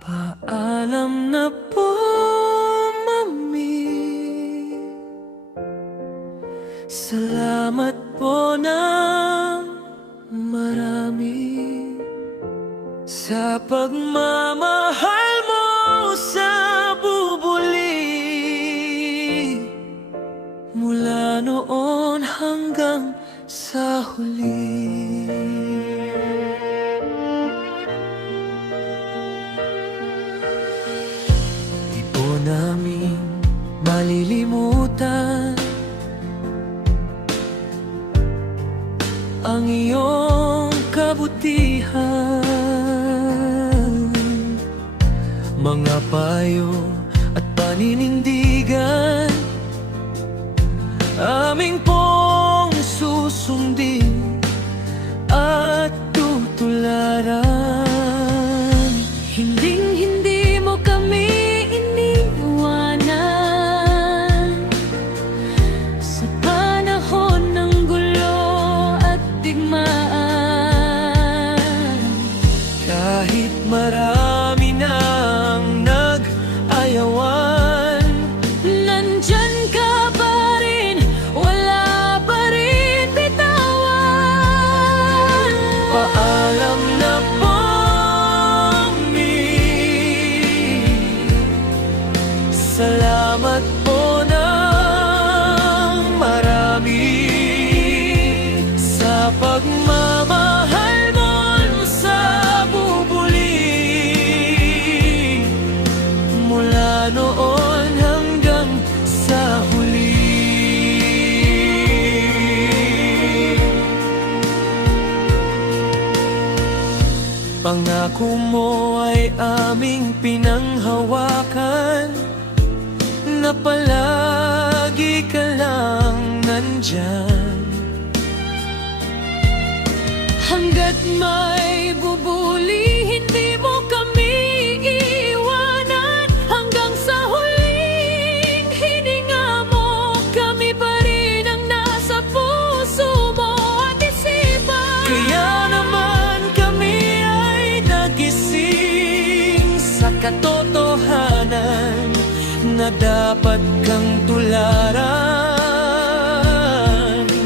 Paalam na po, Mami. Salamat po ng marami sa pagmamahal mo sa bubuli. Mula noon hanggang sa huli. Di po namin malilimutan ang iyong kabutihan, mga payo at paninindigan, aming pong susundin at tutularan. Hinding-hindi mo kami iniwanan sa panahon ng gulo at digmaan. Kahit marami nang nag-ayawan, nandyan ka pa rin, wala pa rin bitawan. Paalam na po, Mi. Salamat po ng marami sa pagmamahal mo sa bubuli. Mula noon hanggang sa huli. Pangako mo ay aming pinanghawakan, na palagi ka lang nandyan. Hanggat may bubuli, hindi mo kami iiwanan. Hanggang sa huling hininga mo, kami pa rin ang nasa puso mo at isipan. Kaya naman kami ay nagising sa katotohanan na dapat kang tularan.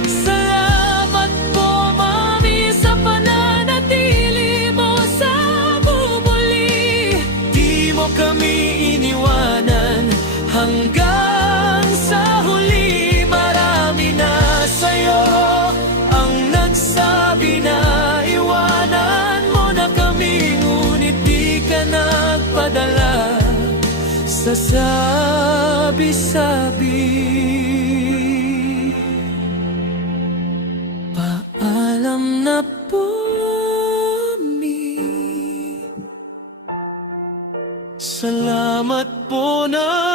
Salamat po, Mami, sa pananatili mo sa bubuli. Di mo kami iniwanan hanggang sa huli. Marami na sa'yo ang nagsabi na iwanan mo na kami, ngunit di ka nagpadala sa sabi-sabi. Paalam na po, Mi. Salamat po na